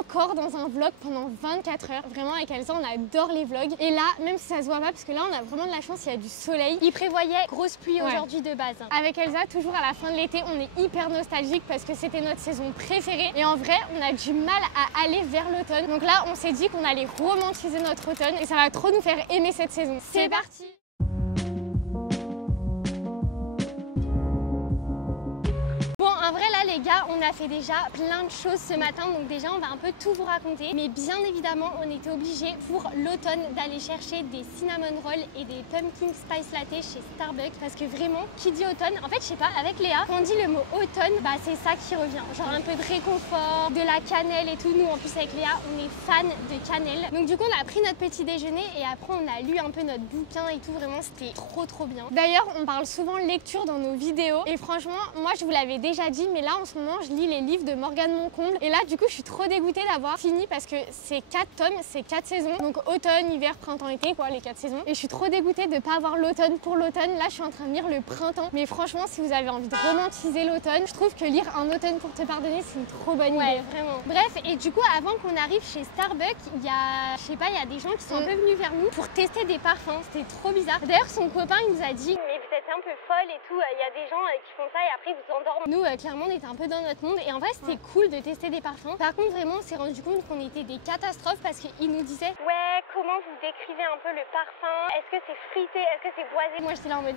encore dans un vlog pendant 24 heures. Vraiment avec Elsa on adore les vlogs. Et là, même si ça se voit pas, parce que là on a vraiment de la chance, il y a du soleil. Il prévoyait grosse pluie aujourd'hui de base. Avec Elsa, toujours à la fin de l'été, on est hyper nostalgique parce que c'était notre saison préférée. Et en vrai, on a du mal à aller vers l'automne. Donc là, on s'est dit qu'on allait romantiser notre automne et ça va trop nous faire aimer cette saison. C'est parti! En vrai là les gars, on a fait déjà plein de choses ce matin, donc déjà on va un peu tout vous raconter. Mais bien évidemment on était obligés pour l'automne d'aller chercher des cinnamon rolls et des pumpkin spice latte chez Starbucks. Parce que vraiment, qui dit automne, en fait je sais pas, avec Léa, quand on dit le mot automne, bah c'est ça qui revient. Genre un peu de réconfort, de la cannelle et tout. Nous en plus avec Léa, on est fan de cannelle. Donc du coup on a pris notre petit déjeuner et après on a lu un peu notre bouquin et tout. Vraiment c'était trop bien. D'ailleurs on parle souvent lecture dans nos vidéos et franchement moi je vous l'avais déjà dit, mais là en ce moment je lis les livres de Morgane Moncomble et là du coup je suis trop dégoûtée d'avoir fini parce que c'est 4 tomes, c'est 4 saisons, donc automne, hiver, printemps, été quoi, les 4 saisons, et je suis trop dégoûtée de pas avoir l'automne pour l'automne. Là je suis en train de lire le printemps, mais franchement si vous avez envie de romantiser l'automne, je trouve que lire Un automne pour te pardonner c'est une trop bonne idée. Ouais, vraiment. Bref, et du coup avant qu'on arrive chez Starbucks, il y a, je sais pas, il y a des gens qui sont un peu venus vers nous pour tester des parfums. C'était trop bizarre. D'ailleurs son copain il nous a dit mais vous êtes un peu folle et tout, il y a des gens qui font ça et après ils vous endorment. Nous clairement on était un peu dans notre monde et en vrai c'était cool de tester des parfums. Par contre vraiment on s'est rendu compte qu'on était des catastrophes parce qu'ils nous disaient ouais comment vous décrivez un peu le parfum, est-ce que c'est fruité, est-ce que c'est boisé. Moi j'étais là en mode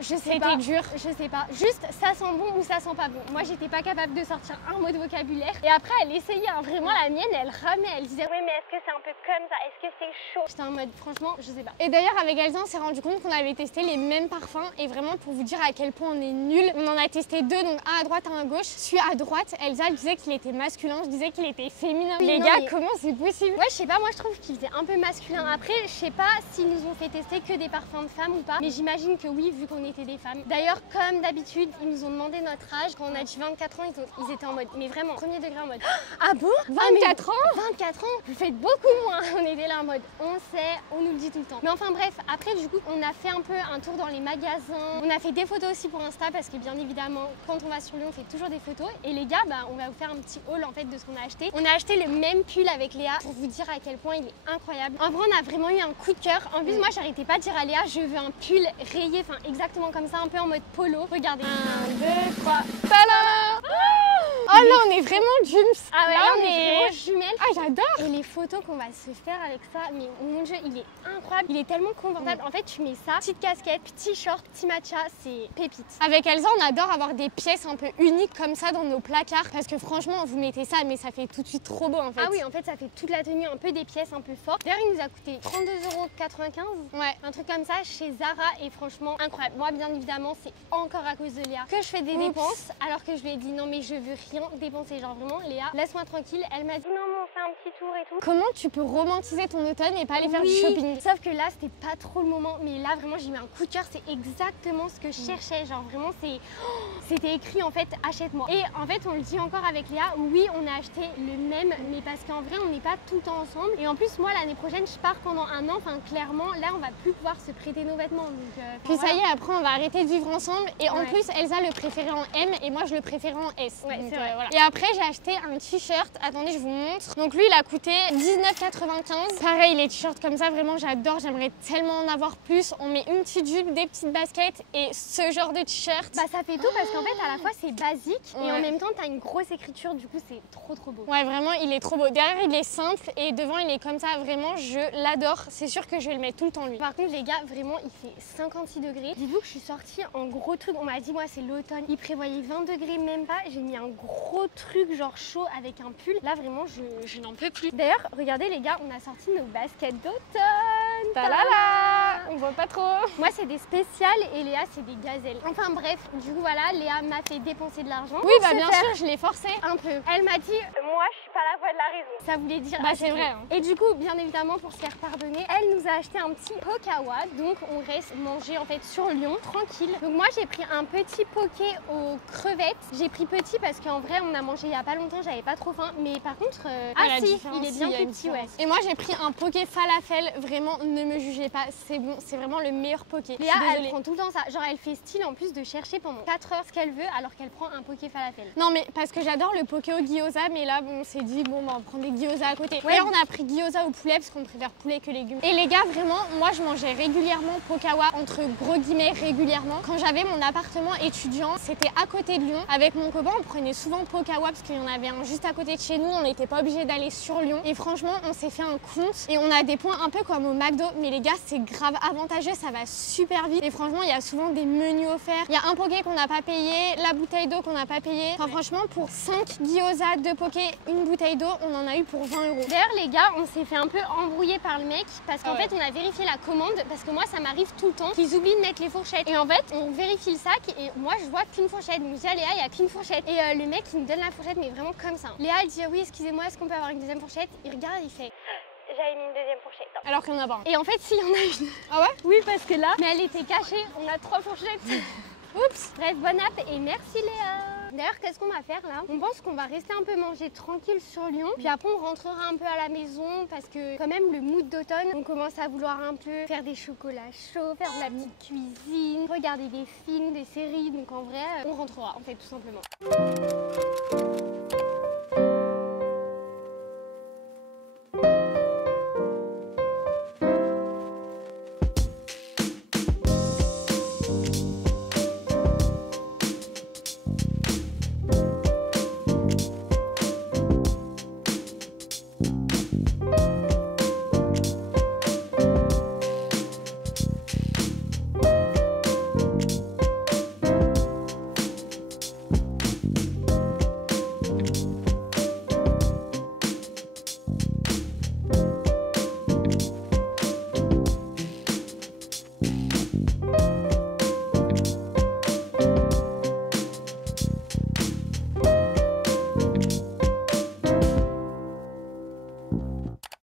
je sais pas, dur, je sais pas. Juste ça sent bon ou ça sent pas bon. Moi j'étais pas capable de sortir un mot de vocabulaire. Et après elle essayait, hein, vraiment la mienne elle ramait, elle disait ouais mais est-ce que c'est un peu comme ça, est-ce que c'est chaud. J'étais en mode franchement je sais pas. Et d'ailleurs avec Elsa on s'est rendu compte qu'on avait testé les mêmes parfums et vraiment pour vous dire à quel point on est nul, on en a testé 2, donc un à droite, un à gauche. Celui à droite, Elsa elle disait qu'il était masculin, je disais qu'il était féminin. Oui, les non, gars mais... comment c'est possible? Ouais je sais pas, moi je trouve qu'il était un peu masculin. Après je sais pas s'ils nous ont fait tester que des parfums de femmes ou pas, mais j'imagine que oui vu qu'on était des femmes. D'ailleurs, comme d'habitude, ils nous ont demandé notre âge. Quand on a dit 24 ans, ils étaient en mode, mais vraiment, premier degré en mode ah bon 24 ans 24 ans vous faites beaucoup moins. On était là en mode, on sait, on nous le dit tout le temps. Mais enfin bref, après du coup, on a fait un peu un tour dans les magasins. On a fait des photos aussi pour Insta parce que bien évidemment, quand on va sur Lyon, on fait toujours des photos. Et les gars, bah, on va vous faire un petit haul en fait de ce qu'on a acheté. On a acheté le même pull avec Léa pour vous dire à quel point il est incroyable. En vrai, on a vraiment eu un coup de cœur. En plus, moi, j'arrêtais pas de dire à Léa, je veux un pull rayé, enfin exactement comme ça, un peu en mode polo. Regardez. 1, 2, 3. Tada! Oh là on est vraiment jumps. Ah ouais, là, on est vraiment jumelles. Ah j'adore. Et les photos qu'on va se faire avec ça, mais mon dieu, il est incroyable. Il est tellement confortable. En fait, tu mets ça, petite casquette, petit short, petit matcha, c'est pépite. Avec Elsa, on adore avoir des pièces un peu uniques comme ça dans nos placards parce que franchement, vous mettez ça, mais ça fait tout de suite trop beau en fait. Ah oui, en fait, ça fait toute la tenue, un peu des pièces un peu fortes. D'ailleurs, il nous a coûté 32,95 €. Ouais. Un truc comme ça chez Zara et franchement incroyable. Moi, bien évidemment, c'est encore à cause de Léa que je fais des dépenses alors que je lui ai dit non mais je veux rien dépenser. Genre vraiment, Léa, laisse-moi tranquille. Elle m'a dit non mais on fait un petit tour et tout. Comment tu peux romantiser ton automne et pas aller faire du shopping? Sauf que là, c'était pas trop le moment. Mais là, vraiment, j'ai eu un coup de cœur. C'est exactement ce que je cherchais. Genre vraiment, c'était écrit en fait, achète-moi. Et en fait, on le dit encore avec Léa. Oui, on a acheté le même, mais parce qu'en vrai, on n'est pas tout le temps ensemble. Et en plus, moi, l'année prochaine, je pars pendant un an. Enfin, clairement, là, on va plus pouvoir se prêter nos vêtements. Donc, puis ça y est, après, on va arrêter de vivre ensemble. Et en plus, Elsa le préférait en M et moi, je le préférais en S. Ouais, donc, c'est vrai. Voilà. Et après, j'ai acheté un t-shirt. Attendez, je vous montre. Donc lui, il a coûté 19,95 €. Pareil, les t-shirts comme ça, vraiment, j'adore. J'aimerais tellement en avoir plus. On met une petite jupe, des petites baskets et ce genre de t-shirt. Bah, ça fait tout parce qu'en fait, à la fois, c'est basique et en même temps, t'as une grosse écriture. Du coup, c'est trop beau. Ouais, vraiment, il est trop beau. Derrière, il est simple et devant, il est comme ça. Vraiment, je l'adore. C'est sûr que je vais le mettre tout le temps, lui. Par contre, les gars, vraiment, il fait 56 degrés. Dites-vous que je suis sortie en gros truc. On m'a dit, moi, c'est l'automne. Il prévoyait 20 degrés, même pas. J'ai mis un gros truc, genre chaud, avec un pull. Là, vraiment, je n'en peux plus. D'ailleurs, regardez, les gars, on a sorti nos baskets d'automne. Talala! On voit pas trop. Moi, c'est des spéciales et Léa, c'est des gazelles. Enfin, bref, du coup, voilà, Léa m'a fait dépenser de l'argent. Oui, bah bien sûr, je l'ai forcé. Un peu. Elle m'a dit, moi, je suis pas la voix de la raison. Ça voulait dire. Bah, c'est vrai. Hein. Et du coup, bien évidemment, pour se faire pardonner, elle nous a acheté un petit Pokawa. Donc, on reste manger en fait sur Lyon, tranquille. Donc, moi, j'ai pris un petit poké aux crevettes. J'ai pris petit parce qu'en vrai, on a mangé il y a pas longtemps, j'avais pas trop faim. Mais par contre, ah si, il est bien plus petit, ouais. Et moi, j'ai pris un poké falafel. Vraiment, ne me jugez pas, c'est bon, c'est vraiment le meilleur poké. Léa, elle prend tout le temps ça. Genre, elle fait style en plus de chercher pendant 4 heures ce qu'elle veut alors qu'elle prend un poké falafel. Non, mais parce que j'adore le poké au gyoza, mais là, bon, c'est dit bon bah on prend des gyoza à côté. Ouais, on a pris gyoza au poulet parce qu'on préfère poulet que légumes. Et les gars, vraiment, moi je mangeais régulièrement Pokawa, entre gros guillemets régulièrement. Quand j'avais mon appartement étudiant, c'était à côté de Lyon. Avec mon copain, on prenait souvent Pokawa parce qu'il y en avait un juste à côté de chez nous. On n'était pas obligé d'aller sur Lyon. Et franchement, on s'est fait un compte et on a des points un peu comme au McDo. Mais les gars, c'est grave avantageux, ça va super vite. Et franchement, il y a souvent des menus offerts. Il y a un poké qu'on n'a pas payé, la bouteille d'eau qu'on n'a pas payé. Enfin, franchement, pour 5 gyoza, 2 poké, une bouteille d'eau, on en a eu pour 20 €. D'ailleurs, les gars, on s'est fait un peu embrouiller par le mec parce qu'en fait, on a vérifié la commande parce que moi, ça m'arrive tout le temps qu'ils oublient de mettre les fourchettes. Et en fait, on vérifie le sac et moi, je vois qu'une fourchette. Donc, je dis à Léa, il n'y a qu'une fourchette. Et le mec, il me donne la fourchette, mais vraiment comme ça. Léa, elle dit oui, excusez-moi, est-ce qu'on peut avoir une deuxième fourchette? Il regarde, il fait. J'avais mis une deuxième fourchette. Alors qu'il y en a pas un. Et en fait, si, il y en a une. Ah ouais? Oui, parce que là, mais elle était cachée. On a 3 fourchettes. Oups. Bref, bon app et merci Léa. D'ailleurs, qu'est-ce qu'on va faire là? On pense qu'on va rester un peu manger tranquille sur Lyon. Puis après, on rentrera un peu à la maison parce que quand même, le mood d'automne, on commence à vouloir un peu faire des chocolats chauds, faire de la petite cuisine, regarder des films, des séries. Donc en vrai, on rentrera en fait tout simplement.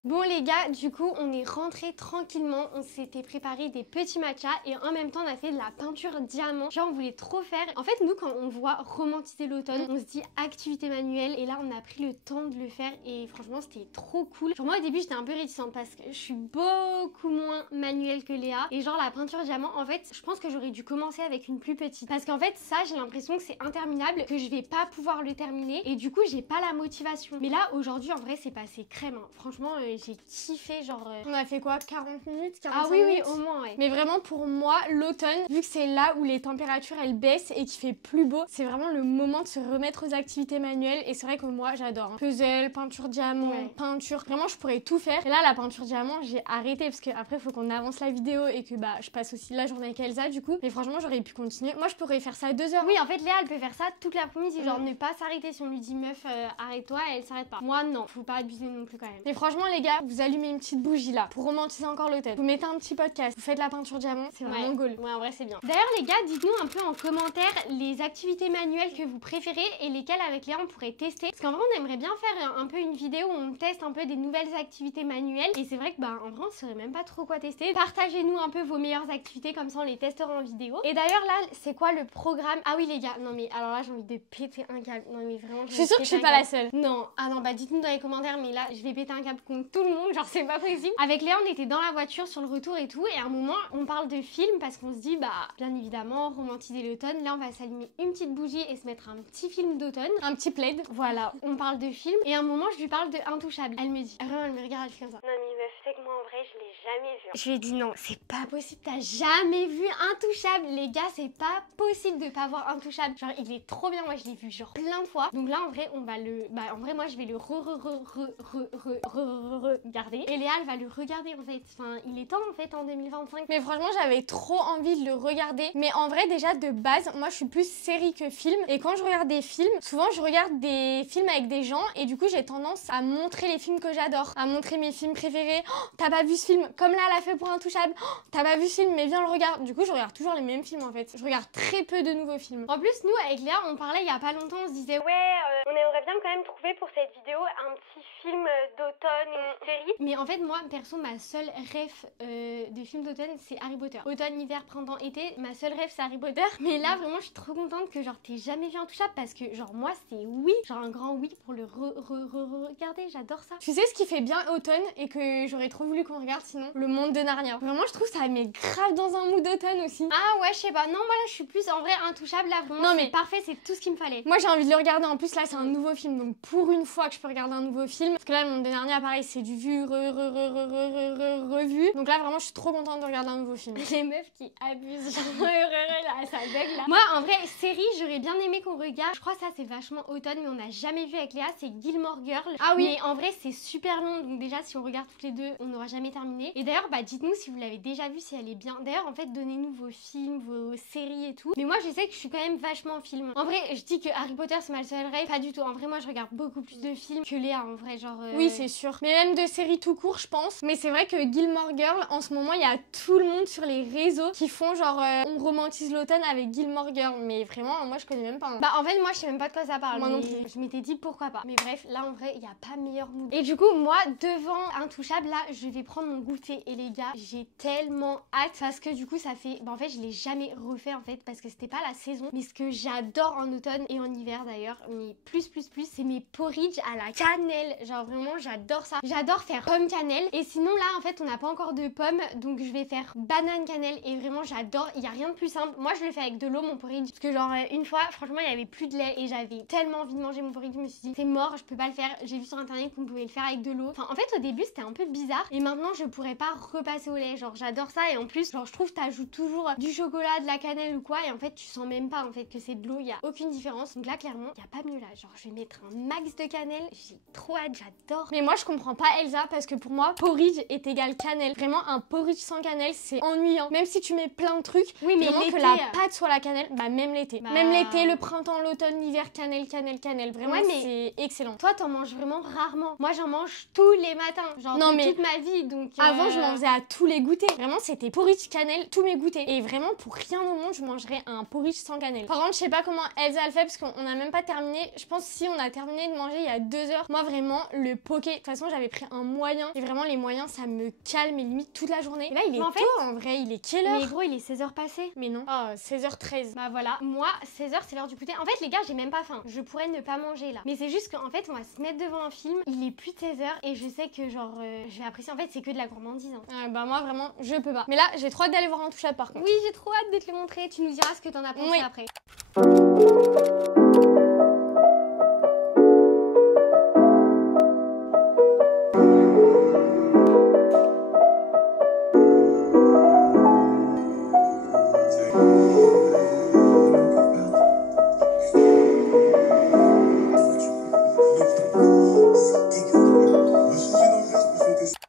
Bon les gars, du coup on est rentré tranquillement, on s'était préparé des petits matchas et en même temps on a fait de la peinture diamant. Genre on voulait trop faire. En fait nous quand on voit romantiser l'automne, on se dit activité manuelle et là on a pris le temps de le faire et franchement c'était trop cool. Genre moi au début j'étais un peu réticente parce que je suis beaucoup moins manuelle que Léa et genre la peinture diamant en fait je pense que j'aurais dû commencer avec une plus petite parce qu'en fait ça j'ai l'impression que c'est interminable, que je vais pas pouvoir le terminer et du coup j'ai pas la motivation. Mais là aujourd'hui en vrai c'est passé crème hein. Franchement j'ai kiffé genre... On a fait quoi? 40 minutes? 45 ah oui minutes oui au moins ouais. Mais vraiment pour moi l'automne, vu que c'est là où les températures elles baissent et qu'il fait plus beau, c'est vraiment le moment de se remettre aux activités manuelles et c'est vrai que moi j'adore. Hein. Puzzle, peinture diamant, peinture, vraiment je pourrais tout faire. Et là la peinture diamant j'ai arrêté parce que après faut qu'on avance la vidéo et que bah je passe aussi la journée avec Elsa du coup. Mais franchement j'aurais pu continuer. Moi je pourrais faire ça à 2 heures. Oui en fait Léa elle peut faire ça toute l'après-midi, genre ne pas s'arrêter. Si on lui dit meuf arrête-toi, elle s'arrête pas. Moi non, faut pas abuser non plus quand même. Mais franchement les gars, vous allumez une petite bougie là pour romantiser encore l'automne. Vous mettez un petit podcast, vous faites la peinture diamant, c'est vraiment goal. Ouais en vrai c'est bien. D'ailleurs les gars, dites-nous un peu en commentaire les activités manuelles que vous préférez et lesquelles avec Léa on pourrait tester. Parce qu'en vrai on aimerait bien faire un peu une vidéo où on teste un peu des nouvelles activités manuelles. Et c'est vrai que bah en vrai on saurait même pas trop quoi tester. Partagez-nous un peu vos meilleures activités, comme ça on les testera en vidéo. Et d'ailleurs là c'est quoi le programme? Ah oui les gars, non mais alors là j'ai envie de péter un câble. Non mais vraiment je suis sûre que je suis pas la seule. Non, ah non bah dites-nous dans les commentaires, mais là je vais péter un câble contre tout le monde, genre c'est pas possible. Avec Léa on était dans la voiture sur le retour et tout, et à un moment on parle de film parce qu'on se dit bah bien évidemment romantiser l'automne. Là on va s'allumer une petite bougie et se mettre un petit film d'automne, un petit plaid. Voilà, on parle de film et à un moment je lui parle de Intouchable. Elle me dit, vraiment elle me regarde, elle fait comme ça. Non mais meuf, c'est que moi en vrai je l'ai jamais vu. Je lui ai dit non, c'est pas possible, t'as jamais vu Intouchable. Les gars, c'est pas possible de pas voir Intouchable. Genre il est trop bien, moi je l'ai vu genre plein de fois. Donc là en vrai on va le, bah en vrai moi je vais le regarder et Léa elle va le regarder en fait. Enfin il est temps en fait en 2025. Mais franchement j'avais trop envie de le regarder. Mais en vrai déjà de base moi je suis plus série que film. Et quand je regarde des films, souvent je regarde des films avec des gens et du coup j'ai tendance à montrer les films que j'adore, à montrer mes films préférés. Oh, t'as pas vu ce film? Comme là elle a fait pour Intouchable. Oh, t'as pas vu ce film? Mais viens le regarder. Du coup je regarde toujours les mêmes films en fait. Je regarde très peu de nouveaux films. En plus nous avec Léa on parlait il y a pas longtemps, on se disait ouais on aimerait bien quand même trouver pour cette vidéo un petit film d'automne, série. Mais en fait moi perso ma seule ref de film d'automne c'est Harry Potter. Automne, hiver, printemps, été, ma seule ref c'est Harry Potter. Mais là vraiment je suis trop contente que genre t'aies jamais vu Intouchable parce que genre moi c'est oui, genre un grand oui pour le regarder, j'adore ça. Tu sais ce qui fait bien automne et que j'aurais trop voulu qu'on regarde sinon? Le Monde de Narnia. Vraiment je trouve ça met grave dans un mood d'automne aussi. Ah ouais je sais pas, non moi là je suis plus en vrai Intouchable là vraiment non, mais parfait, c'est tout ce qu'il me fallait. Moi j'ai envie de le regarder, en plus là c'est un nouveau film donc pour une fois que je peux regarder un nouveau film parce que là Le Monde de Narnia pareil c'est du vu, revu. Donc là vraiment je suis trop contente de regarder un nouveau film. Les meufs qui abusent genre là, ça bug là. Moi en vrai série j'aurais bien aimé qu'on regarde, je crois ça c'est vachement automne mais on n'a jamais vu avec Léa, c'est Gilmore Girls. Ah oui. Mais en vrai c'est super long donc déjà si on regarde toutes les deux on n'aura jamais terminé. Et d'ailleurs bah dites-nous si vous l'avez déjà vu, si elle est bien. D'ailleurs en fait donnez-nous vos films, vos séries et tout. Mais moi je sais que je suis quand même vachement film. En vrai je dis que Harry Potter c'est ma seule rêve, pas du tout. En vrai moi je regarde beaucoup plus de films que Léa en vrai genre Oui c'est sûr. Mais même de séries tout court je pense. Mais c'est vrai que Gilmore Girls en ce moment il y a tout le monde sur les réseaux qui font genre on romantise l'automne avec Gilmore Girls. Mais vraiment moi je connais même pas. Hein. Bah en fait moi je sais même pas de quoi ça parle. Moi non plus. Je m'étais dit pourquoi pas. Mais bref là en vrai il y a pas meilleur mood. Et du coup moi devant Intouchable là je vais prendre mon goûter et les gars j'ai tellement hâte parce que du coup ça fait bah en fait je l'ai jamais refait en fait parce que c'était pas la saison. Mais ce que j'adore en automne et en hiver d'ailleurs mais plus c'est mes porridge à la cannelle. Genre vraiment j'adore ça. J'adore faire pomme cannelle et sinon là en fait on n'a pas encore de pommes donc je vais faire banane cannelle et vraiment j'adore. Il y a rien de plus simple. Moi je le fais avec de l'eau mon porridge parce que genre une fois franchement il y avait plus de lait et j'avais tellement envie de manger mon porridge, je me suis dit c'est mort, je peux pas le faire. J'ai vu sur internet qu'on pouvait le faire avec de l'eau. Enfin en fait au début c'était un peu bizarre et maintenant je pourrais pas repasser au lait. Genre j'adore ça et en plus genre je trouve t'ajoutes toujours du chocolat, de la cannelle ou quoi et en fait tu sens même pas en fait que c'est de l'eau, il y a aucune différence. Donc là clairement il y a pas mieux là. Genre je vais mettre un max de cannelle, j'ai trop hâte, j'adore. Mais moi je comprends pas Elsa parce que pour moi porridge est égal cannelle. Vraiment un porridge sans cannelle c'est ennuyant. Même si tu mets plein de trucs, oui mais vraiment que la pâte soit la cannelle, bah même l'été. Bah... Même l'été, le printemps, l'automne, l'hiver, cannelle. Vraiment ouais, mais c'est excellent. Toi t'en manges vraiment rarement. Moi j'en mange tous les matins, genre non, mais toute ma vie donc avant je m'en faisais à tous les goûters. Vraiment c'était porridge cannelle tous mes goûters. Et vraiment pour rien au monde je mangerais un porridge sans cannelle. Par contre je sais pas comment Elsa le fait parce qu'on a même pas terminé. Je pense si on a terminé de manger il y a 2 heures. Moi vraiment le poké, de toute façon j'avais pris un moyen et vraiment les moyens ça me calme et limite toute la journée. Et là il est tôt en vrai, il est quelle heure? Mais gros il est 16h passé. Mais non. Oh 16h13. Bah voilà, moi 16h c'est l'heure du goûter. En fait les gars j'ai même pas faim, je pourrais ne pas manger là. Mais c'est juste qu'en fait on va se mettre devant un film, il est plus de 16h et je sais que genre je vais apprécier. En fait c'est que de la gourmandise hein. Bah moi vraiment je peux pas. Mais là j'ai trop hâte d'aller voir Intouchable par contre. Oui j'ai trop hâte de te le montrer, tu nous diras ce que t'en as pensé après.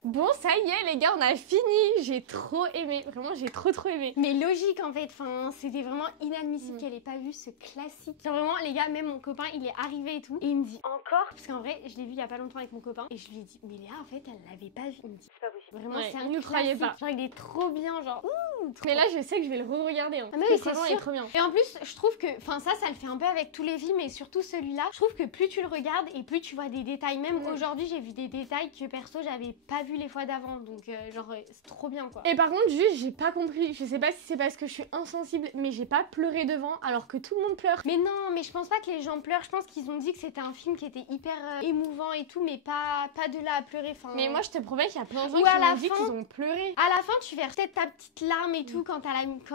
Bon ça y est les gars on a fini, j'ai trop aimé, vraiment j'ai trop aimé. Mais logique en fait, enfin c'était vraiment inadmissible qu'elle ait pas vu ce classique. Genre vraiment les gars, même mon copain il est arrivé et tout et il me dit encore, parce qu'en vrai je l'ai vu il y a pas longtemps avec mon copain et je lui ai dit mais Léa en fait elle l'avait pas vu. Il me dit c'est pas possible, vraiment c'est un ne croyez pas. Genre il est trop bien genre mais là je sais que je vais le re-regarder hein. Ah mais oui, c'est trop bien. Et en plus je trouve que, enfin ça le fait un peu avec tous les films et surtout celui-là, je trouve que plus tu le regardes et plus tu vois des détails. Même aujourd'hui j'ai vu des détails que perso j'avais pas vu les fois d'avant donc genre c'est trop bien quoi. Et par contre juste j'ai pas compris, je sais pas si c'est parce que je suis insensible mais j'ai pas pleuré devant alors que tout le monde pleure. Mais non mais je pense pas que les gens pleurent, je pense qu'ils ont dit que c'était un film qui était hyper émouvant et tout mais pas de là à pleurer. Enfin, mais moi je te promets qu'il y a plein de gens qui m'ont dit qu'ils ont pleuré. À la fin tu verses peut-être ta petite larme et tout quand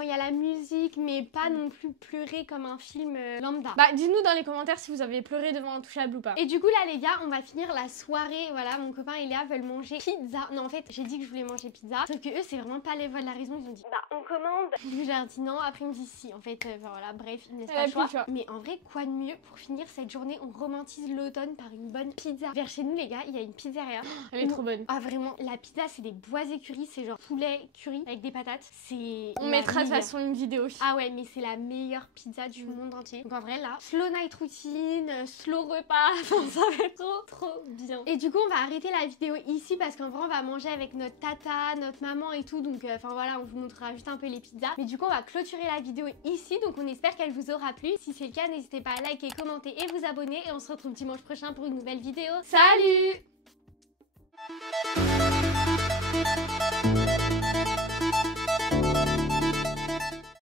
il y a la musique mais pas non plus pleurer comme un film lambda. Bah dites-nous dans les commentaires si vous avez pleuré devant Intouchable ou pas. Et du coup là les gars on va finir la soirée, voilà mon copain et Léa veulent manger pizza. Non en fait j'ai dit que je voulais manger pizza sauf que eux c'est vraiment pas les voix de la raison, ils ont dit bah on commande. Je leur ai dit non, après ils me disent si en fait voilà bref ils me laissent pas le choix. Mais en vrai quoi de mieux pour finir cette journée, on romantise l'automne par une bonne pizza. Vers chez nous les gars il y a une pizzeria. Elle est trop bonne. Ah vraiment la pizza c'est des boisés curry, c'est genre poulet curry avec des patates. C'est on mettra de toute façon une vidéo. Ah ouais mais c'est la meilleure pizza du monde entier. Donc en vrai là slow night routine, slow repas, ça va être trop bien. Et du coup on va arrêter la vidéo ici parce qu'en vrai on va manger avec notre tata, notre maman et tout donc enfin voilà on vous montrera juste un peu les pizzas. Mais du coup on va clôturer la vidéo ici donc on espère qu'elle vous aura plu. Si c'est le cas n'hésitez pas à liker, commenter et vous abonner et on se retrouve dimanche prochain pour une nouvelle vidéo. Salut!